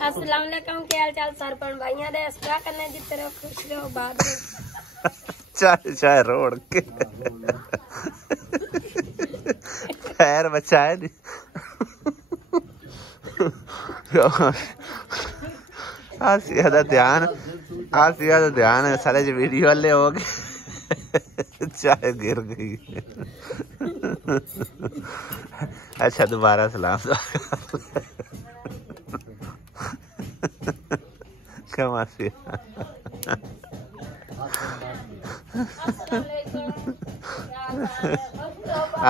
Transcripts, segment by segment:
अस्सलाम वालेकुम, क्या हाल चाल सरपंच भाइयां दे क्या करने जिते रहो खुश रहो बाद में चाय चाय रोड के खैर बचाए नहीं आसिया ध्यान है सारे जो वीडियो वाले हो गए चाय गिर गई। अच्छा दोबारा सलाम कम आसिया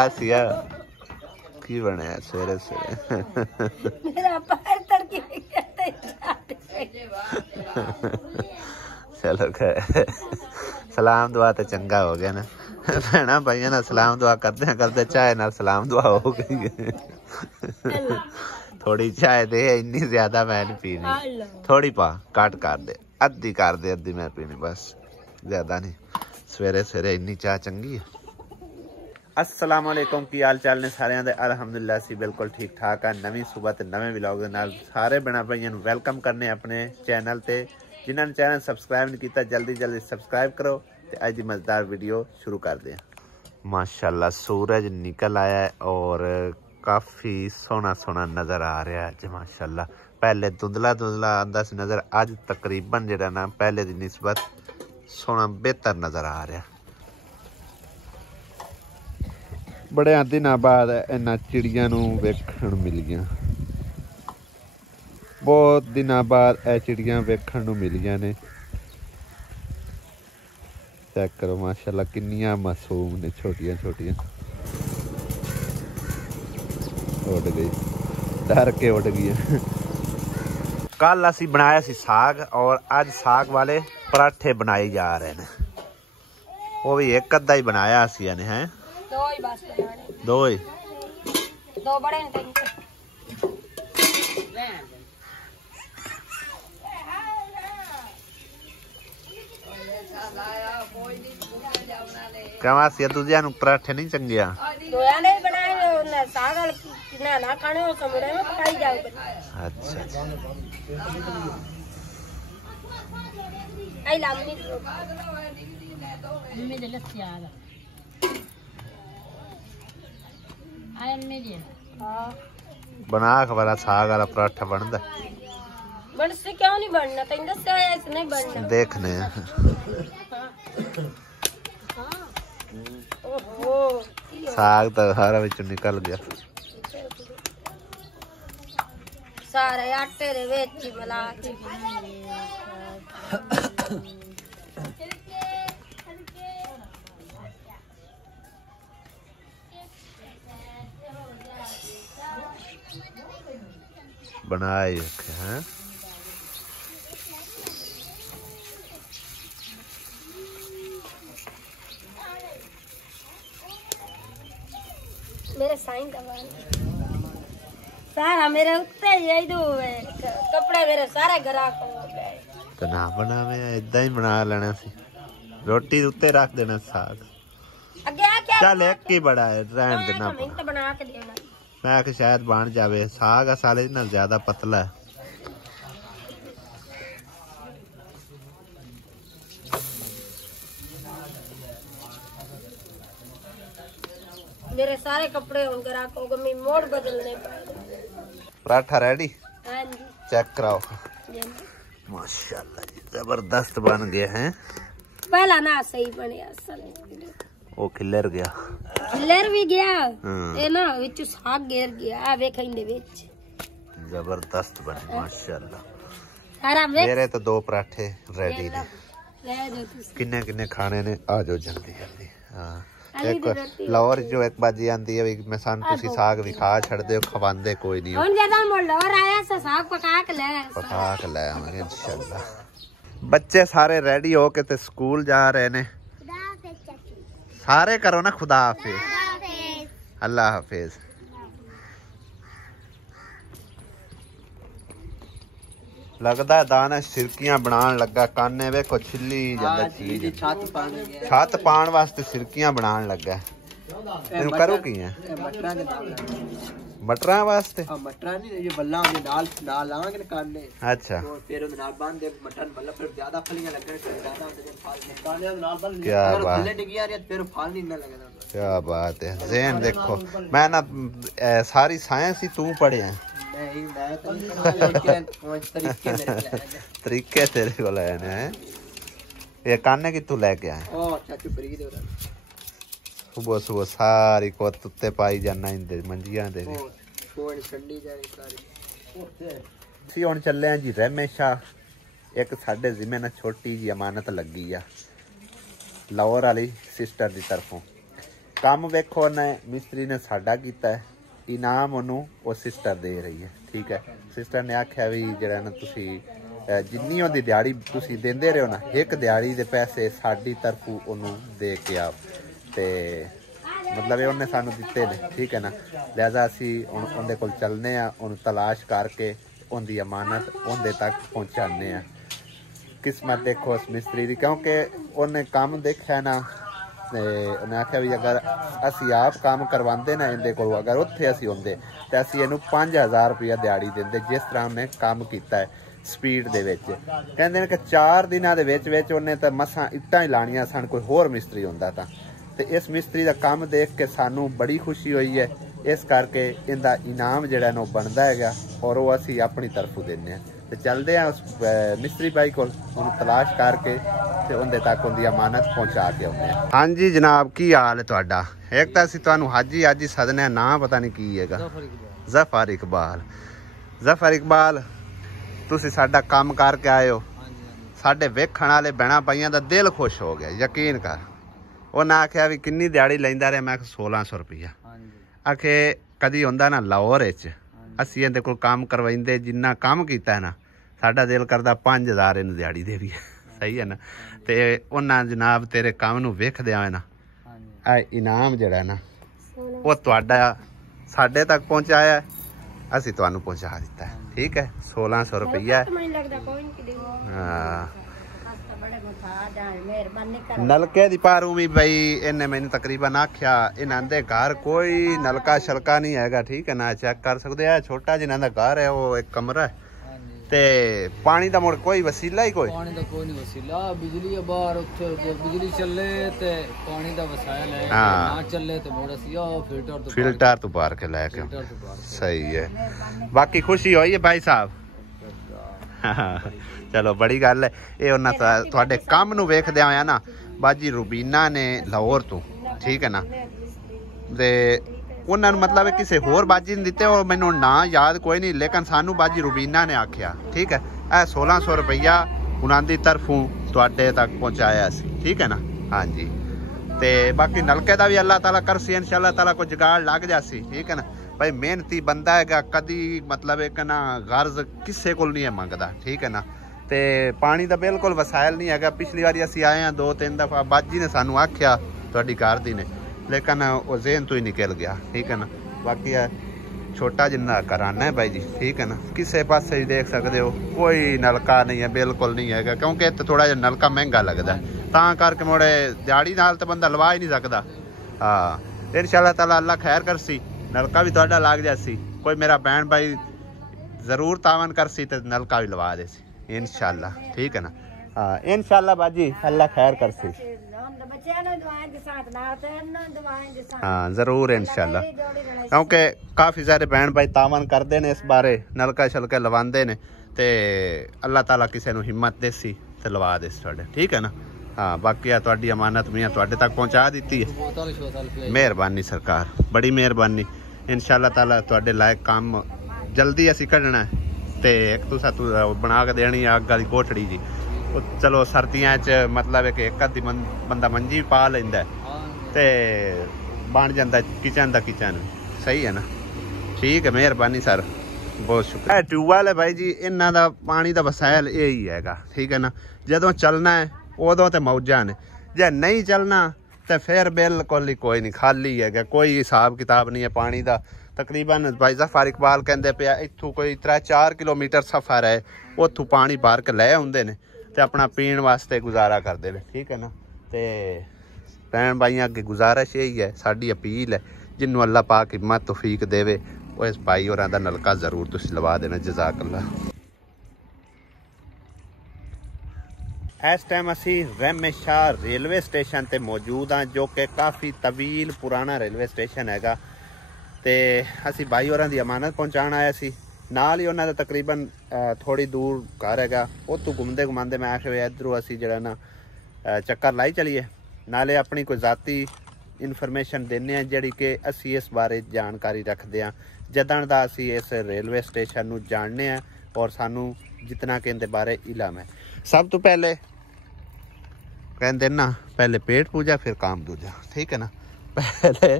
आसिया की बनाया सवेरे सवेरे मेरा पैर तड़के चलो सलाम दुआ तो चंगा हो गया ना भैना भाइया ना सलाम दुआ करते चाय ना सलाम दुआ हो गई थोड़ी चाय दे इन्नी ज्यादा मैं नहीं पीनी थोड़ी पा काट कर दे अद्धी मैं पीनी बस ज्यादा नहीं सवेरे सवेरे इन्नी चाय चंगी है। अस्सलाम वालेकुम की हाल चाल ने सारे दे अल्हम्दुलिल्लाह सी बिल्कुल ठीक ठाक है। नवी सुबह ते नवे व्लॉग दे नाल सारे बना भाइयों वेलकम करने अपने चैनल ते जिन्होंने चैनल सबसक्राइब नहीं किया जल्दी जल्दी सबसक्राइब करो ते आज दी मजेदार वीडियो शुरू कर दें। माशाल्लाह सूरज निकल आया है और काफ़ी सोना सोना नज़र आ रहा है माशाल्लाह। पहले धुंधला धुंधला आंदा सी नज़र अज तकरीबन जो ना पहले की निस्बत सोना बेहतर नज़र आ रहा। बड़े दिनों बाद इन्हां चिड़ियां नूं वेखण मिल गया बहुत दिनों बाद यह चिड़ियां वेखण नूं मिलियां ने। चेक करो माशाल्लाह किन्नियां मासूम ने छोटियां छोटियां उड़ गई डर के उड़ गई। कल असी बनाया सी साग और अज साग वाले पराठे बनाए जा रहे हैं। वो भी एक अद्धा ही बनाया असी ने हैं दो ही दो बड़े कमासिया तुझे पराठे नहीं चंगे अच्छा बना खबर साग वाला पराठा बनता बन से क्यों नहीं बनना तेन दस्या ऐसे नहीं बनना देखने साग तो सारा विच निकल गया सारे आटे दे विच मिला के बनाए रखे हैं। मेरे साइन सारा मेरे उत्ते यही दो कपड़े मेरे सारे ग्राहक हो गए तो ना बनावे इदा ही बना लेना सी रोटी उत्ते रख देना साग चल एक ही बड़ा है रहन देना बना के देना मैं कि शायद बन जावे साग साले ना ज्यादा पतला है। मेरे सारे कपड़े होंगे राखो गमी मोड़ बदलने पराठा रेडी हां जी चेक कराओ माशाल्लाह जी जबरदस्त बन गए हैं। पहला ना सही बने असल वो खिलर गया भी गया ए ना विच साग गिर गया आ वेख इंदे विच जबरदस्त बने माशाल्लाह। सारा मेरे तो दो पराठे रेडी ने ले दो किन्ने किन्ने खाने ने आ जाओ जल्दी जल्दी। हां एक लाहौर जो एक बाजी आंदी है मैं सान तुसी साग विखा छड़ दे खवांदे कोई नहीं हुन ज्यादा मोड़ लाहौर आया से साग पका के ले आवांगे इंशाल्लाह। बच्चे सारे रेडी हो के ते स्कूल जा रहे ने सारे करो ना खुदा हाफिज अल्लाह हाफिज। लगता है दाना सिरकियां बनान लगा काने वेखो छिली छत पान वास्ते सिरकियां बनान लगा करू की है मटरा वास्ते? हां मटरा नहीं, ये बल्ला में नाल लावांगे ना काटने। अच्छा और फिर उन नाल बांध दे मटन बल्ला, फिर ज्यादा फलियां लगने से ज्यादा होते हैं फल निकालने नाल बांध। क्या बात, थल्ले डिगिया रे फिर फल नहीं ना लगेगा। क्या बात है। ज़हन देखो, मैं ना सारी साइंस ही तू पढ़े हैं। नहीं मैं तो लेकिन कुछ तरीके मेरे तरीके तेरे को लेने हैं। ये काने की तू लेके आए? ओ चाचू फरीद हो रहा। सुबह सुबह सारी को तुत्ते पाई जाना इंदे मंजियां दे। फोन छंडी जानी सारी। ਅਸੀਂ ਹੁਣ ਚੱਲੇ ਆਂ ਜੀ ਰਹਿਮੇਸ਼ਾ। ਇੱਕ ਸਾਡੇ ਜ਼ਿੰਮੇ ਨਾਲ ਛੋਟੀ ਜੀ ਅਮਾਨਤ ਲੱਗੀ ਆ ਲਾਹੌਰ ਵਾਲੀ ਸਿਸਟਰ ਦੀ ਤਰਫੋਂ। ਕੰਮ ਵੇਖੋ ਨੇ ਮਿਸਤਰੀ ਨੇ ਸਾਡਾ ਕੀਤਾ ਹੈ, ਇਨਾਮ ਉਹਨੂੰ ਉਹ ਸਿਸਟਰ ਦੇ ਰਹੀ ਹੈ। ਠੀਕ ਹੈ, ਸਿਸਟਰ ਨੇ ਆਖਿਆ ਵੀ ਜਿਹੜਾ ਨਾ ਤੁਸੀਂ ਜਿੰਨੀ ਉਹਦੀ ਦਿਹਾੜੀ ਤੁਸੀਂ ਦਿੰਦੇ ਰਹੋ ਨਾ, ਇੱਕ ਦਿਹਾੜੀ ਦੇ ਪੈਸੇ ਸਾਡੀ ਤਰਫੋਂ ਉਹਨੂੰ ਦੇ ਕੇ ਆਓ। ਤੇ ਮਤਲਬ ਇਹ ਉਹਨੇ ਸਾਨੂੰ ਦਿੱਤੇ ਨੇ। ਠੀਕ ਹੈ ਨਾ, ਲਿਹਾਜ਼ਾ ਅਸੀਂ ਹੁਣ ਉਹਦੇ ਕੋਲ ਚੱਲਨੇ ਆ, ਉਹਨੂੰ ਤਲਾਸ਼ ਕਰਕੇ ਉਹਦੀ ਅਮਾਨਤ ਉਹਦੇ ਤੱਕ ਪਹੁੰਚਾਉਂਦੇ ਆ। ਕਿਸਮਤ ਦੇਖੋ ਉਸ ਮਿਸਤਰੀ ਦੀ, ਕਿਉਂਕਿ ਉਹਨੇ ਕੰਮ ਦੇਖਿਆ ਨਾ ਤੇ ਉਹਨੇ ਆਖਿਆ ਵੀ ਅਗਰ ਅਸੀਂ ਆਪ ਕੰਮ ਕਰਵਾਉਂਦੇ ਨਾ ਇਹਦੇ ਕੋਲ, ਅਗਰ ਉੱਥੇ ਅਸੀਂ ਹੁੰਦੇ ਤੇ ਅਸੀਂ ਇਹਨੂੰ 5000 ਰੁਪਇਆ ਦਿਹਾੜੀ ਦਿੰਦੇ, ਜਿਸ ਤਰ੍ਹਾਂ ਉਹਨੇ ਕੰਮ ਕੀਤਾ ਹੈ ਸਪੀਡ ਦੇ ਵਿੱਚ। ਕਹਿੰਦੇ ਨੇ ਕਿ 4 ਦਿਨਾਂ ਦੇ ਵਿੱਚ ਵਿੱਚ ਉਹਨੇ ਤਾਂ ਮਸਾਂ ਇੱਟਾਂ ਹੀ ਲਾਣੀਆਂ ਸਨ, ਕੋਈ ਹੋਰ ਮਿਸਤਰੀ ਹੁੰਦਾ ਤਾਂ। ਤੇ ਇਸ ਮਿਸਤਰੀ ਦਾ ਕੰਮ ਦੇਖ ਕੇ ਸਾਨੂੰ ਬੜੀ ਖੁਸ਼ੀ ਹੋਈ ਹੈ। ਇਸ ਕਰਕੇ ਇਹਦਾ ਇਨਾਮ ਜਿਹੜਾ ਨਾ ਉਹ ਬਣਦਾ ਹੈਗਾ, ਔਰ ਉਹ ਅਸੀਂ ਆਪਣੀ ਤਰਫੋਂ ਦਿੰਦੇ ਹਾਂ। ਤੇ ਚੱਲਦੇ ਆ ਉਸ ਮਿਸਤਰੀ ਭਾਈ ਕੋਲ, ਉਹਨੂੰ ਤਲਾਸ਼ ਕਰਕੇ ਤੇ ਉਹਦੇ ਤੱਕ ਉਹਦੀ ਅਮਾਨਤ ਪਹੁੰਚਾ ਕੇ ਆਉਂਦੇ ਹਾਂ। ਹਾਂਜੀ ਜਨਾਬ, ਕੀ ਹਾਲ ਹੈ ਤੁਹਾਡਾ? ਇੱਕ ਤਾਂ ਅਸੀਂ ਤੁਹਾਨੂੰ ਹਾਜੀ ਸਦਨੇ ਨਾਂ ਪਤਾ ਨਹੀਂ ਕੀ ਹੈਗਾ। ਜ਼ਫਰ ਇਕਬਾਲ। ਜ਼ਫਰ ਇਕਬਾਲ, ਤੁਸੀਂ ਸਾਡਾ ਕੰਮ ਕਰਕੇ ਆਏ ਹੋ। ਸਾਡੇ ਵੇਖਣ ਵਾਲੇ ਭੈਣਾਂ ਭਾਈਆਂ ਦਾ ਦਿਲ ਖੁਸ਼ ਹੋ ਗਿਆ, ਯਕੀਨ ਕਰ। ਉਹਨਾਂ ਆਖਿਆ ਵੀ ਕਿੰਨੀ ਦਿਹਾੜੀ ਲੈਂਦਾ ਰਿਹਾ? ਮੈਂ 1600 ਰੁਪਈਆ। ਆਖੇ ਕਦੀ ਹੁੰਦਾ ਨਾ ਲਾਹੌਰ ਵਿੱਚ ਅਸੀਂ ਇਹਦੇ ਕੋਲ ਕੰਮ ਕਰਵਾਈਂਦੇ, ਜਿੰਨਾ ਕੰਮ ਕੀਤਾ ਨਾ ਸਾਡਾ ਦਿਲ ਕਰਦਾ 5000 ਇਹਨੂੰ ਦਿਹਾੜੀ ਦੇ ਵੀ। ਸਹੀ ਹੈ ਨਾ? ਤੇ ਉਹਨਾਂ ਜਨਾਬ ਤੇਰੇ ਕੰਮ ਨੂੰ ਵੇਖਦੇ ਆਏ ਨਾ, ਇਹ ਇਨਾਮ ਜਿਹੜਾ ਨਾ ਉਹ ਤੁਹਾਡਾ ਸਾਡੇ ਤੱਕ ਪਹੁੰਚਾਇਆ, ਅਸੀਂ ਤੁਹਾਨੂੰ ਪਹੁੰਚਾ ਦਿੱਤਾ। ਠੀਕ ਹੈ, 1600 ਰੁਪਈਆ। ਹਾਂ, ਨਲਕੇ ਦੀ ਪਾਰੂ ਵੀ ਬਈ ਇਹਨੇ ਮੈਨੂੰ ਤਕਰੀਬਨ ਆਖਿਆ ਇਹਨਾਂ ਦੇ ਘਰ ਕੋਈ ਨਲਕਾ ਸ਼ਲਕਾ ਨਹੀਂ ਹੈਗਾ। ਠੀਕ ਹੈ ਨਾ, ਚੈੱਕ ਕਰ ਸਕਦੇ ਆ। ਛੋਟਾ ਜਿਹਾ ਦਾ ਘਰ ਹੈ, ਉਹ ਇੱਕ ਕਮਰਾ ਹੈ ਤੇ ਪਾਣੀ ਦਾ ਮੁੜ ਕੋਈ ਵਸੀਲਾ ਹੀ ਕੋਈ ਪਾਣੀ ਦਾ ਕੋਈ ਨਹੀਂ ਵਸੀਲਾ। ਬਿਜਲੀ ਹੈ ਬਾਹਰ, ਉੱਥੇ ਜੇ ਬਿਜਲੀ ਚੱਲੇ ਤੇ ਪਾਣੀ ਦਾ ਵਸਾਇਲ ਹੈ, ਨਾ ਚੱਲੇ ਤੇ ਮੁੜ ਅਸੀਂ ਉਹ ਫਿਲਟਰ ਤੋਂ ਭਰ ਕੇ ਲੈ ਕੇ। ਸਹੀ ਹੈ, ਬਾਕੀ ਖੁਸ਼ੀ ਹੋਈ ਹੈ ਭਾਈ ਸਾਹਿਬ। ਚਲੋ ਬੜੀ ਗੱਲ ਹੈ। ਇਹ ਉਹਨਾਂ ਤੁਹਾਡੇ ਕੰਮ ਨੂੰ ਵੇਖਦਿਆਂ ਹੋਇਆ ਨਾ ਬਾਜੀ ਰੂਬੀਨਾ ਨੇ ਲਾਹੌਰ ਤੋਂ। ਠੀਕ ਹੈ ਨਾ, ਤੇ ਉਹਨਾਂ ਨੂੰ ਮਤਲਬ ਕਿਸੇ ਹੋਰ ਬਾਜੀ ਨੇ ਦਿੱਤੇ, ਉਹ ਮੈਨੂੰ ਨਾਂ ਯਾਦ ਕੋਈ ਨਹੀਂ, ਲੇਕਿਨ ਸਾਨੂੰ ਬਾਜੀ ਰੂਬੀਨਾ ਨੇ ਆਖਿਆ। ਠੀਕ ਹੈ, ਇਹ 1600 ਰੁਪਈਆ ਉਹਨਾਂ ਦੀ ਤਰਫੋਂ ਤੁਹਾਡੇ ਤੱਕ ਪਹੁੰਚਾਇਆ ਸੀ। ਠੀਕ ਹੈ ਨਾ? ਹਾਂਜੀ, ਤੇ ਬਾਕੀ ਨਲਕੇ ਦਾ ਵੀ ਅੱਲਾਹ ਤਾਲਾ ਕਰਸੀ, ਇਨਸ਼ਾਅੱਲਾ ਤਾਲਾ ਕੋਈ ਜੁਗਾੜ ਲੱਗ ਜਾਸੀ। ਠੀਕ ਹੈ ਨਾ ਭਾਈ, ਮਿਹਨਤੀ ਬੰਦਾ ਹੈਗਾ, ਕਦੀ ਮਤਲਬ ਇੱਕ ਨਾ ਗਰਜ਼ ਕਿਸੇ ਕੋਲ ਨਹੀਂ ਹੈ ਮੰਗਦਾ। ਠੀਕ ਹੈ ਨਾ, ਤੇ ਪਾਣੀ ਦਾ ਬਿਲਕੁਲ ਵਸਾਇਲ ਨਹੀਂ ਹੈਗਾ। ਪਿਛਲੀ ਵਾਰੀ ਅਸੀਂ ਆਏ ਹਾਂ 2-3 ਦਫਾ, ਬਾਜੀ ਨੇ ਸਾਨੂੰ ਆਖਿਆ ਤੁਹਾਡੀ ਘਰ ਦੀ ਨੇ, ਲੇਕਿਨ ਉਹ ਜ਼ਹਿਨ ਤੋਂ ਹੀ ਨਿਕਲ ਗਿਆ। ਠੀਕ ਹੈ ਨਾ, ਬਾਕੀ ਹੈ ਛੋਟਾ ਜਿੰਨਾ ਘਰਾਨਾ ਹੈ ਬਾਈ ਜੀ। ਠੀਕ ਹੈ ਨਾ, ਕਿਸੇ ਪਾਸੇ ਹੀ ਦੇਖ ਸਕਦੇ ਹੋ ਕੋਈ ਨਲਕਾ ਨਹੀਂ ਹੈ, ਬਿਲਕੁਲ ਨਹੀਂ ਹੈਗਾ, ਕਿਉਂਕਿ ਇੱਥੇ ਥੋੜਾ ਜਿਹਾ ਨਲਕਾ ਮਹਿੰਗਾ ਲੱਗਦਾ, ਤਾਂ ਕਰਕੇ ਮੋੜੇ ਦਿਹਾੜੀ ਨਾਲ ਤਾਂ ਬੰਦਾ ਲਵਾ ਹੀ ਨਹੀਂ ਸਕਦਾ। ਹਾਂ, ਇਨਸ਼ਾਅੱਲਾ ਤਾਲਾ ਅੱਲਾ ਖੈਰ ਕਰਸੀ, ਨਲਕਾ ਵੀ ਤੁਹਾਡਾ ਲੱਗ ਜਾਸੀ। ਕੋਈ ਮੇਰਾ ਭੈਣ ਭਾਈ ਜ਼ਰੂਰ ਤਾਵਨ ਕਰਸੀ ਤੇ ਨਲਕਾ ਵੀ ਲਵਾ ਦੇ ਸੀ इंशाल्लाह। ठीक है ना? हाँ इंशाल्लाह बाजी, अल्लाह खैर करसी। हाँ जरूर इंशाल्लाह, क्योंकि काफ़ी सारे बहन भाई तावन करते हैं इस बारे, नलका शलका लवांदे ने, ते अल्लाह ताला किसी को हिम्मत देसी ते लवा दे तुहाडे। ठीक है ना? हाँ, बाकी तुहाडी अमानत मियां तुहाडे तक पहुँचा दी है। मेहरबानी सरकार, बड़ी मेहरबानी। इंशाल्लाह ताला तुहाडे लायक काम जल्दी असीं कढना है, ते एक तुसा बना के देनी अग वाली कोठड़ी जी। चलो सर्दियां च मतलब है कि एक अद्धी बंदा मंजी पा लैंदा ते बन जाता किचन का किचन। सही है ना? ठीक है, मेहरबानी सर, बहुत शुक्रिया। ट्यूबवैल है भाई जी, इन्हां दा पानी का वसायल यही हैगा। ठीक है ना, जदों चलना है उदों ते मौजां ने, जे नहीं चलना तो फिर बिल्कुल ही कोई नहीं, खाली है, कोई हिसाब किताब नहीं है पानी का। तकरीबन भाई ज़फ़र इकबाल कहते पे इत्थों कोई 3-4 किलोमीटर सफ़र है, उत्थों पानी भर के लै आउंदे ने ते अपना पीण वास्ते गुजारा करते हैं। ठीक है ना, ते भैन भाइयों अगे गुजारिश यही है, साड़ी अपील है, जिन्होंने अल्लाह पाक हिम्मत तौफीक देवे ਉਹ ਇਸ ਭਾਈ ਹੋਰਾਂ ਦਾ ਨਲਕਾ ਜ਼ਰੂਰ ਤੁਸੀਂ ਲਵਾ ਦੇਣਾ। ਜਜ਼ਾਕੱਲਾ। ਇਸ ਟਾਈਮ ਅਸੀਂ ਰਹਿਮਤ ਸ਼ਾਹ ਰੇਲਵੇ ਸਟੇਸ਼ਨ ਤੇ ਮੌਜੂਦ ਹਾਂ, ਜੋ ਕਿ ਕਾਫੀ ਤਵੀਲ ਪੁਰਾਣਾ ਰੇਲਵੇ ਸਟੇਸ਼ਨ ਹੈਗਾ। ਤੇ ਅਸੀਂ ਭਾਈ ਹੋਰਾਂ ਦੀ ਅਮਾਨਤ ਪਹੁੰਚਾਉਣ ਆਇਆ ਸੀ। ਨਾਲ ਹੀ ਉਹਨਾਂ ਦਾ ਤਕਰੀਬਨ ਥੋੜੀ ਦੂਰ ਘਰ ਹੈਗਾ। ਉੱਥੋਂ ਘੁੰਮਦੇ ਘੁਮਾਉਂਦੇ ਮੈਂ ਆਖਿਆ ਇੱਧਰੋਂ ਅਸੀਂ ਜਿਹੜਾ ਨਾ ਚੱਕਰ ਲਾਈ ਚਲੀਏ, ਨਾਲੇ ਆਪਣੀ ਕੋਈ ਜ਼ਾਤੀ ਇਨਫੋਰਮੇਸ਼ਨ ਦਿੰਦੇ ਹਾਂ ਜਿਹੜੀ ਕਿ ਅਸੀਂ ਇਸ ਬਾਰੇ ਜਾਣਕਾਰੀ ਰੱਖਦੇ ਹਾਂ। ਜਦੋਂ ਦਾ ਅਸੀਂ ਇਸ ਰੇਲਵੇ ਸਟੇਸ਼ਨ ਨੂੰ ਜਾਣਦੇ ਹਾਂ ਔਰ ਸਾਨੂੰ ਜਿतना कि इनके बारे इलम है। सब तो पहले कहते ना पहले पेट पूजा फिर काम दूजा, ठीक है ना। पहले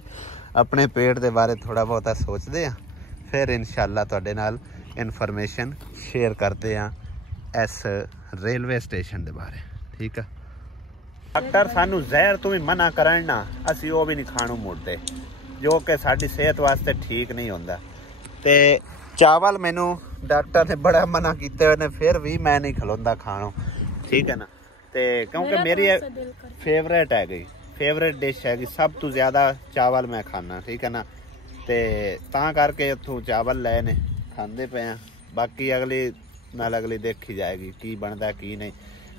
अपने पेट के बारे थोड़ा बहुत सोचते हैं, फिर इंशाल्लाह तुहाडे नाल इन्फॉर्मेशन शेयर करते हैं इस रेलवे स्टेशन के बारे, ठीक है। डॉक्टर सानू जहर तो भी मना करन ना, असी वो भी नहीं खाणों मुड़ते, जो कि साडी सेहत वास्ते ठीक नहीं होंदा। ते चावल मैनू डॉक्टर ने बड़ा मना किया, फिर भी मैं नहीं खलोंदा खाणों, ठीक है ना। ते क्योंकि मेरी फेवरेट है गई, फेवरेट डिश हैगी, सब तो ज़्यादा चावल मैं खाना, ठीक है ना। ते तां करके इत्थों चावल ले ने खांदे पे हैं। बाकी अगली देखी जाएगी की बनता की नहीं।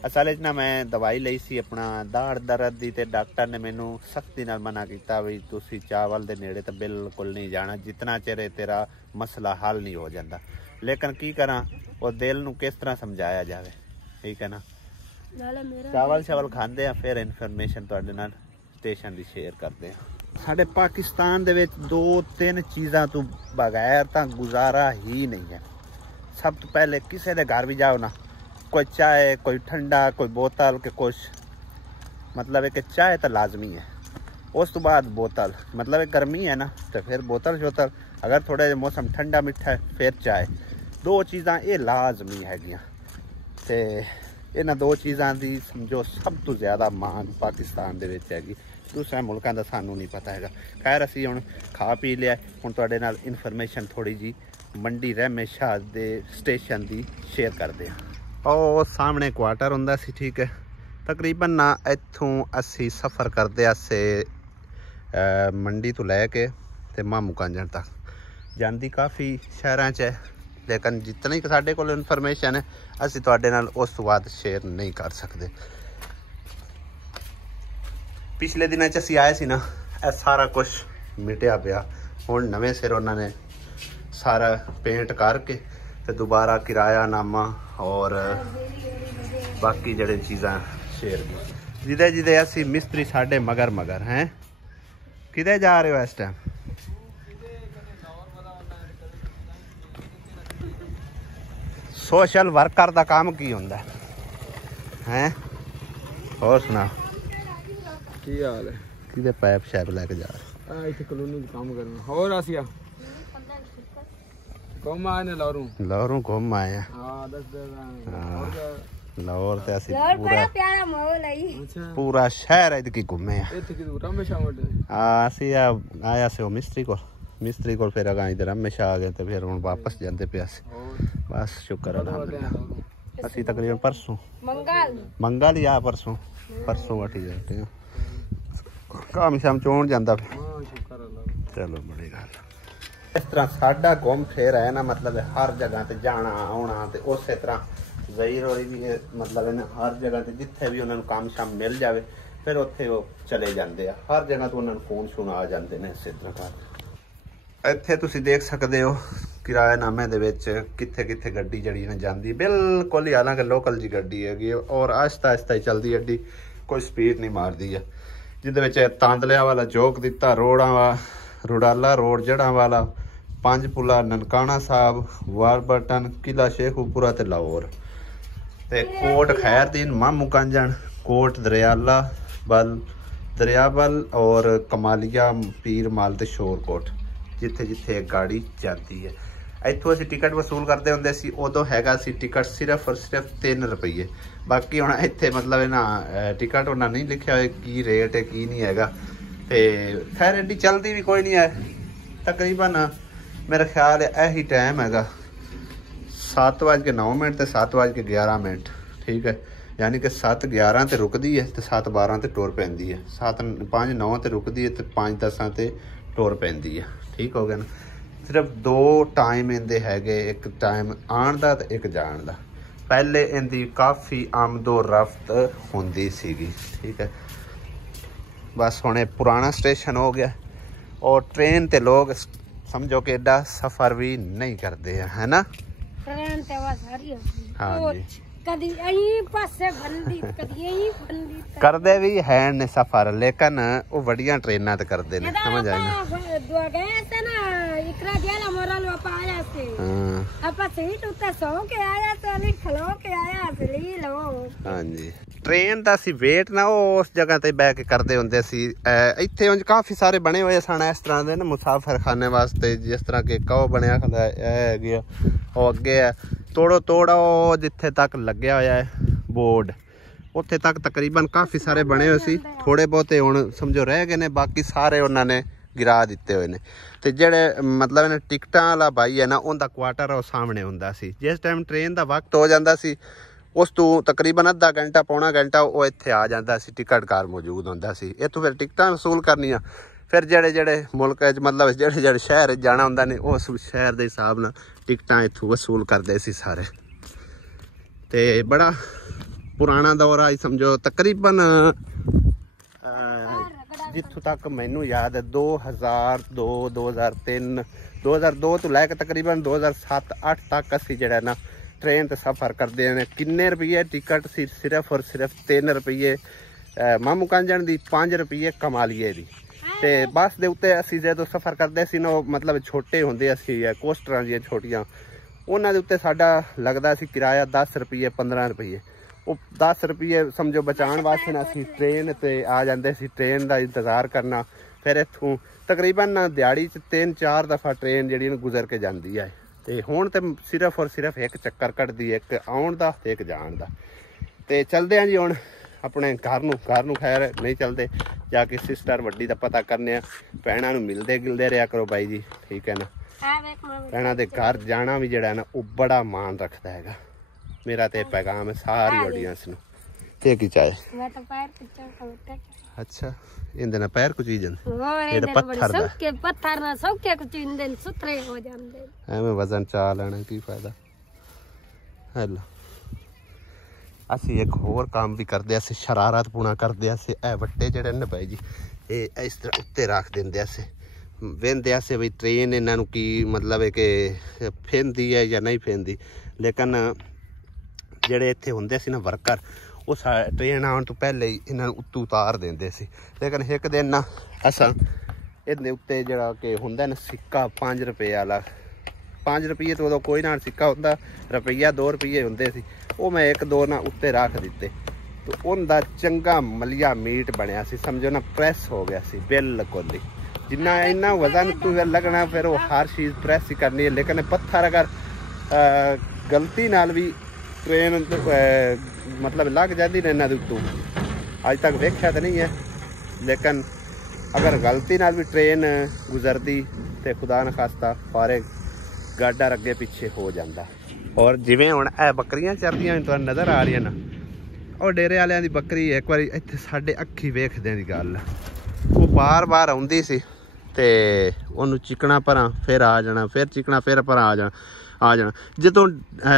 असल ना मैं दवाई ली सी अपना दाड़ दर्द की, ते डॉक्टर ने मैनू सख्ती नाल मना किया भी तुसी चावल दे नेड़े तो बिल्कुल नहीं जाना जितना चिर तेरा मसला हल नहीं हो जाता। लेकिन की करा वो दिल नू किस तरह समझाया जाए, ठीक है ना। चावल शावल खाते हैं, फिर इन्फॉर्मेशन तुहाडे नाल स्टेशन की शेयर करते हैं। साडे पाकिस्तान दे विच 2-3 चीज़ां तो बगैर तो गुजारा ही नहीं है। सब तो पहले किसी दे घर भी जाओ ना, कोई चाय, कोई ठंडा, कोई बोतल के कुछ, मतलब है कि चाय तो लाजमी है। उस तो बाद बोतल, मतलब है गर्मी है ना तो फिर बोतल शोतल, अगर थोड़ा जिहा मौसम ठंडा मिठा है फिर चाय। 2 चीज़ां ये लाजमी हैगियां। ते इन्हां 2 चीज़ां दी समझो सब तो ज़्यादा मांग पाकिस्तान दे विच हैगी। दूसरे मुल्कां दा सानू नहीं पता हैगा। खैर असीं हुण खा पी लिया, हुण तुहाडे नाल इन्फॉर्मेशन थोड़ी जी मंडी रहमत शाह दे स्टेशन दी शेयर करदे हां। और सामने क्वार्टर हुंदा सी, ठीक है। तकरीबन ना इत्थों असी सफ़र करते आसे मंडी तो लैके ते मामू कांजण तक जांदी काफ़ी शहरां च है, लेकिन जितनी साडे कोल इन्फॉर्मेशन है असी तुहाडे नाल उस तो बाद शेयर नहीं कर सकते। पिछले दिनों च असी आए सी ना, यह सारा कुछ मिटिया पिया, हुण नवें सिर उन्होंने सारा पेंट करके ते दोबारा किरायानामा और बाकी जड़े चीज़ां शेयर की। जिदे जिदे असी मिस्त्री साढ़े मगर हैं। किधे जा रहे हो इस टाइम? सोशल वर्कर का काम की होंदा है? और सुना की हाल है? किधे पाइप शैप लेके जा रहे? इतने कॉलोनी काम करना। और आसिया घूम आए ने लाहौरों घूम आए हैं। लाहौर ते असी पूरा प्यारा माहौल है। अच्छा पूरा शहर इधर घूमे हैं। असी आया से मिस्त्री को फिर अगा इधर हमेशा आ गए, तो फिर हुण वापस जाते पे बस शुक्र अल्हम्दुलिल्लाह। असी तकरीबन परसों मंगल ही आ परसों वठी जाते हैं। काम शाम चोण जांदा पे। चलो बड़ी गल। इस तरह साडा घूम फिर है ना, मतलब हर जगह ते जाना आना, ते उस तरह ज़हीर होरी भी मतलब है ना, हर जगह ते जिथे भी उन्होंने काम शाम मिल जाए फिर उत्थे वो चले जाते हैं। हर जगह तो उन्होंने फोन शोन आ जाते हैं। इस तरह कर इत्थे तुसी देख सकते हो किरायानामे दे विच कित्थे कित्थे गड्डी जड़ी ने जांदी, बिल्कुल ही हालांकि लोकल जी गड्डी हैगी और आहिस्ता आहिस्ता ही चलदी गड्डी, कोई स्पीड नहीं मारदी है। जिहदे विच तांदलिया वाला चौक दिता, रुड़ाला रोड जड़ां वाला, पंजपुला, ननकाना साहब, वारबटन, किला शेखुपुरा ते लाहौर, ते कोट खैरदीन, मामू कांजण, कोट दरियाबल और कमालिया, पीर माल ते शोरकोट, जिथे जिथे एक गाड़ी जाती है। इत्थों असीं टिकट वसूल करते होंदे सी, उदों हैगा सी टिकट सिर्फ और सिर्फ 3 रुपये। बाकी हुण इत्थे मतलब है ना टिकट उन्हां नहीं लिखिया होया की रेट है की नहीं हैगा। ते खैर एड्डी चलदी भी कोई नहीं है। तकरीबन मेरा ख्याल है यही टाइम हैगा 7:09 ते 7:11, ठीक है। यानी कि 7:11 ते रुकदी है ते 7:12 ते टुर पैंदी है, 7:05 ते रुकदी है ते 5:10 ते टुर पैंदी है। ठीक हो गया ना। ਸਿਰਫ 2 ਟਾਈਮ ਇਹਦੇ ਹੈਗੇ, ਇੱਕ ਟਾਈਮ ਆਉਣ ਦਾ ਤੇ ਇੱਕ ਜਾਣ ਦਾ। ਪਹਿਲੇ ਇਹਦੀ ਕਾਫੀ ਆਮਦੋ ਰਫਤ ਹੁੰਦੀ ਸੀਗੀ, ਠੀਕ ਹੈ। ਬਸ ਹੁਣ ਇਹ ਪੁਰਾਣਾ ਸਟੇਸ਼ਨ ਹੋ ਗਿਆ और ट्रेन ते लोग समझो कि एडा सफर भी नहीं करते हैं, है ना। ट्रेन ते बस हरी होती। हाँ जी, कदी यहीं पासे बंदी कदी यहीं बंदी करदे भी हैं ने सफर, लेकिन वो बढ़िया ट्रेनां ते करदे ने, समझ आई ना। दुआ गए थे ना इकरा दिया मोरल वापा आया थे। हां आपा सीट उते सो के आया थे, अली खलो के आया थे ले लो। हां जी, ट्रेन ਦਾ ਸੀ ਵੇਟ ਨਾ ਉਹ ਉਸ ਜਗ੍ਹਾ ਤੇ ਬਹਿ ਕੇ ਕਰਦੇ ਹੁੰਦੇ ਸੀ। ਇੱਥੇ ਉਂਝ ਕਾਫੀ ਸਾਰੇ ਬਣੇ ਹੋਏ ਸਨ ਇਸ ਤਰ੍ਹਾਂ ਦੇ ਨਾ ਮੁਸਾਫਰਖਾਨੇ ਵਾਸਤੇ, ਜਿਸ ਤਰ੍ਹਾਂ ਕਿ ਕਹੋ ਬਣਿਆ ਹੁੰਦਾ ਇਹ ਹੈਗੇ ਆ, ਉਹ ਅੱਗੇ ਹੈ ਤੋੜੋ ਤੋੜਾ ਉਹ ਜਿੱਥੇ ਤੱਕ ਲੱਗਿਆ ਹੋਇਆ ਹੈ ਬੋਰਡ, ਉੱਥੇ ਤੱਕ ਤਕਰੀਬਨ ਕਾਫੀ ਸਾਰੇ ਬਣੇ ਹੋਏ ਸੀ। ਥੋੜੇ ਬਹੁਤੇ ਹੁਣ ਸਮਝੋ ਰਹਿ ਗਏ ਨੇ, ਬਾਕੀ ਸਾਰੇ ਉਹਨਾਂ ਨੇ ਗਿਰਾ ਦਿੱਤੇ ਹੋਏ ਨੇ। ਤੇ ਜਿਹੜੇ ਮਤਲਬ ਇਹਨੇ ਟਿਕਟਾਂ ਵਾਲਾ ਭਾਈ ਹੈ ਨਾ, ਉਹਦਾ ਕੁਆਟਰ ਉਹ ਸਾਹਮਣੇ ਹੁੰਦਾ ਸੀ। ਜਿਸ ਟਾਈਮ ਟ੍ਰੇਨ ਦਾ ਵਕਤ ਹੋ ਜਾਂਦਾ ਸੀ ਉਸ ਤੋਂ ਤਕਰੀਬਨ ਅੱਧਾ ਘੰਟਾ ਪੌਣਾ ਘੰਟਾ ਉਹ ਇੱਥੇ ਆ ਜਾਂਦਾ ਸੀ, ਟਿਕਟ ਕਾਰ ਮੌਜੂਦ ਹੁੰਦਾ ਸੀ। ਇੱਥੋਂ ਫਿਰ ਟਿਕਟਾਂ ਵਸੂਲ ਕਰਨੀਆਂ, ਫਿਰ ਜਿਹੜੇ ਮੁਲਕ 'ਚ ਮਤਲਬ ਜਿਹੜੇ ਸ਼ਹਿਰ 'ਚ ਜਾਣਾ ਹੁੰਦਾ ਨੇ ਉਸ ਸ਼ਹਿਰ ਦੇ ਹਿਸਾਬ ਨਾਲ ਟਿਕਟਾਂ ਇੱਥੋਂ ਵਸੂਲ ਕਰਦੇ ਸੀ ਸਾਰੇ। ਤੇ ਬੜਾ ਪੁਰਾਣਾ ਦੌਰ ਆ ਸਮਝੋ, ਤਕਰੀਬਨ ਜਿੱਥੋਂ ਤੱਕ ਮੈਨੂੰ ਯਾਦ ਹੈ 2002 2003 2002 ਤੋਂ ਲੈ ਕੇ ਤਕਰੀਬਨ 2007-8 ਤੱਕ ਅਸੀਂ ਜਿਹੜਾ ਨਾ ट्रेन ਤੇ सफ़र करते हैं। किन्ने रुपये टिकट सी, सिर्फ और सिर्फ 3 रुपये मामू कांजन दी, 5 रुपये कमालीए दी। ते बस दे उत्ते असी जो सफ़र करते सी ना, मतलब छोटे होंदे असी कोस्टरां दी छोटियां, उन्हां दे उत्ते साडा लगदा सी किराया 10 रुपये 15 रुपये। वो 10 रुपये समझो बचाने वास्ते ना असी ट्रेन ते आ जांदे सी, ट्रेन का इंतज़ार करना। फिर इत्थों तकरीबन दिहाड़ी च 3-4 दफ़ा ट्रेन जिहड़ी गुजर के जांदी है। ਤੇ ਹੁਣ ਤੇ ਸਿਰਫ ਔਰ ਸਿਰਫ ਇੱਕ ਚੱਕਰ ਕੱਢਦੀ ਹੈ, ਇੱਕ ਆਉਣ ਦਾ ਤੇ ਇੱਕ ਜਾਣ ਦਾ। ਤੇ ਚਲਦੇ ਆਂ ਜੀ ਹੁਣ ਆਪਣੇ ਘਰ ਨੂੰ ਖੈਰ ਨਹੀਂ ਚਲਦੇ, ਜਾ ਕੇ ਸਿਸਟਰ ਵੱਡੀ ਦਾ ਪਤਾ ਕਰਨੇ ਆ। ਭੈਣਾਂ ਨੂੰ ਮਿਲਦੇ ਗਿਲਦੇ ਰਿਹਾ ਕਰੋ ਬਾਈ ਜੀ, ਠੀਕ ਹੈ ਨਾ। ਭੈਣਾਂ ਦੇ ਘਰ ਜਾਣਾ ਵੀ ਜਿਹੜਾ ਨਾ ਉਹ ਬੜਾ ਮਾਣ ਰੱਖਦਾ ਹੈਗਾ। ਮੇਰਾ ਤੇ ਪੈਗਾਮ ਹੈ ਸਾਰੀ ਆਡੀਅנס ਨੂੰ। ਤੇ ਕੀ ਚਾਹੇ ਮੈਂ ਤਾਂ ਪੈਰ ਪਿੱਛੇ ਅੱਛਾ ਇਹਦੇ ਨਾਲ ਪੈਰ ਕੁਚੀਜਨ ਇਹ ਪੱਥਰ ਦਾ ਕੇ ਪੱਥਰ ਨਾਲ ਸੌਕੇ ਕੁਚੀਂਦੇ ਨੇ, ਸੁਥਰੇ ਹੋ ਜਾਂਦੇ। ਐਵੇਂ ਵਜ਼ਨ ਚਾ ਲੈਣਾ ਕੀ ਫਾਇਦਾ। ਹੈਲੋ ਅਸੀਂ ਇੱਕ ਹੋਰ ਕੰਮ ਵੀ ਕਰਦੇ, ਅਸੀਂ ਸ਼ਰਾਰਤ ਪੂਣਾ ਕਰਦੇ। ਅਸੀਂ ਇਹ ਵੱਟੇ ਜਿਹੜੇ ਨੇ ਭਾਈ ਜੀ ਇਹ ਇਸ ਤਰ੍ਹਾਂ ਉੱਤੇ ਰੱਖ ਦਿੰਦੇ। ਅਸੀਂ ਵੇਂਦੇ ਅਸੀਂ ਵੀ ਟ੍ਰੇਨ ਇਹਨਾਂ ਨੂੰ ਕੀ ਮਤਲਬ ਹੈ ਕਿ ਫੇਂਦੀ ਹੈ ਜਾਂ ਨਹੀਂ ਫੇਂਦੀ, ਲੇਕਿਨ ਜਿਹੜੇ ਇੱਥੇ ਹੁੰਦੇ ਸੀ ਨਾ ਵਰਕਰ, ਉਹ ट्रेन आने तो पहले ही इन्होंने उत्तों उतार देंगे सी। लेकिन एक दिन ना असा इहदे उत्ते जिहड़ा कि हुंदा ना सिक्का 5 रुपये वाला, 5 रुपये तो उदों कोई ना सिक्का हुंदा, रुपया 2 रुपये हुंदे सी। वो मैं 1-2 ना उत्ते रख दिते तो उनका चंगा मलिया मीट बनया सी, समझो ना प्रेस हो गया सी बिल्कुल ही। जिन्ना इन्ना वजन तो लगना फिर वो हर चीज़ प्रेस ही करनी है। लेकिन पत्थर अगर गलती नाल भी ट्रेन मतलब लग जाती ने इन्होंने उत्तों, अज तक देखा तो नहीं है, लेकिन अगर गलती नाल भी ट्रेन गुजरती तो खुदा न खास्ता सारे गाडर अगे पिछे हो जाता। और जिवें हुण ए बकरियां चरदियां तुहानूं नज़र आ रही ना, और डेरे वालियां दी बकरी एक बार इत्थे साडे अखी वेखदे दी गल, वो बार बार आउंदी सी ते ओनू चिकना परां फिर आ जाना, फिर चिकना फिर परां आ जाना। जदों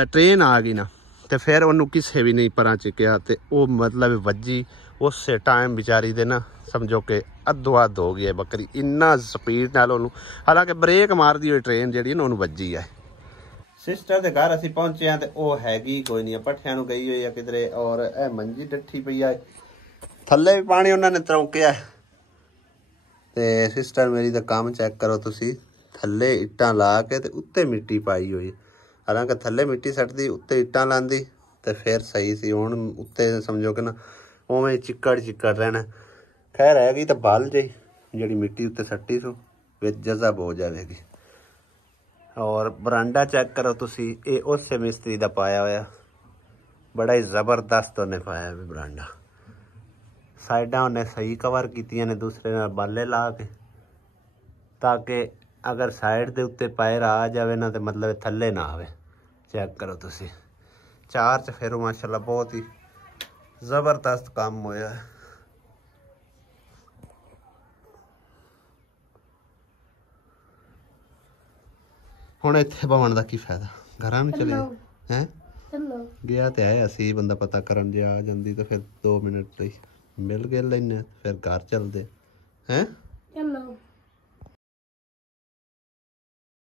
ट्रेन आ गई ना तो फिर उन्होंने किसी भी नहीं परा चिकिया, तो वो मतलब वज्जी उस टाइम बेचारी दे ना समझो कि अद्धो अद्ध हो गई है बकरी, इन्ना स्पीड नाल उन्होंने, हालांकि ब्रेक मार दी हुई ट्रेन जी उन्होंने वज्जी है। सिस्टर के घर असी पहुंचे हैं तो वह हैगी कोई नहीं, पट्ठिया गई हुई है किधरे, और यह मंजी डठी पई है, थले भी पानी उन्होंने तरौकिया है। तो सिस्टर मेरी का काम चेक करो तुसी, थले इट्टां ला के ते उत्ते मिट्टी पाई हुई, हालांकि थले मिट्टी सटदी उत्ते इट्टां लांदी तो फिर सही सी। हुण उत्ते समझो कि ना उवें चिक्कड़ रहना। खैर हैगी तो बल जी जिहड़ी मिट्टी उत्ते सट्टी सो विच जज़ब हो जाएगी। और बरांडा चेक करो तुसी, ये उस मिस्त्री का पाया होया, बड़ा ही जबरदस्त उन्हें पाया भी बरांडा। साइडां उन्हें सही कवर कीतियां ने दूसरे नाल बाले ला के, ताकि अगर साइड के उत्ते पैर आ जाए ना तो मतलब थले ना आवे। चेक करो तुसी, चार चफेरों माशाल्लाह बहुत ही ज़बरदस्त काम होया है। ਹੁਣ ਇੱਥੇ ਬਵਣ ਦਾ ਕੀ ਫਾਇਦਾ, ਘਰਾਂ ਨੂੰ ਚਲੇ ਹੈ ਗਿਆ ਤੇ ਆਇਆ ਸੀ ਬੰਦਾ ਪਤਾ ਕਰਨ ਜੇ ਆ ਜਾਂਦੀ ਤਾਂ ਫਿਰ 2 ਮਿੰਟ ਲਈ ਮਿਲ ਗਏ ਲੈਨੇ ਫਿਰ ਘਰ ਚੱਲਦੇ ਹੈ।